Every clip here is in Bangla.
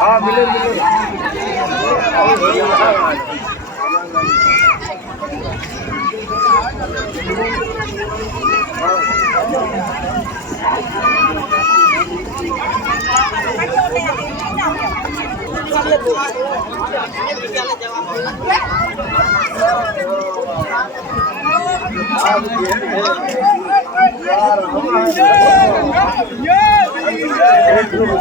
हाँ मिले मिले স্নান করো।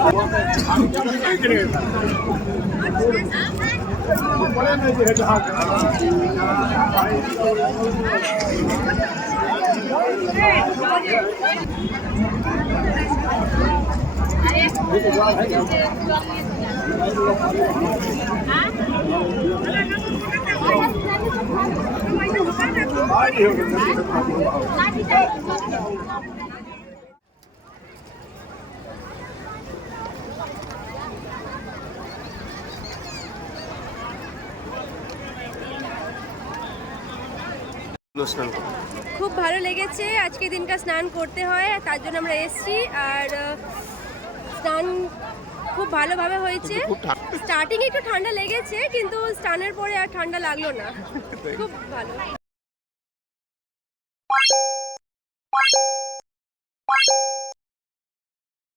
খুব ভালো লেগেছে আজকে দিনটা স্নান করতে হয় তার জন্য আমরা এসছি আর স্নান খুব ভালোভাবে হয়েছে। স্টার্টিং একটু ঠান্ডা লেগেছে কিন্তু স্নানের পরে আর ঠান্ডা লাগল না। খুব ভালো।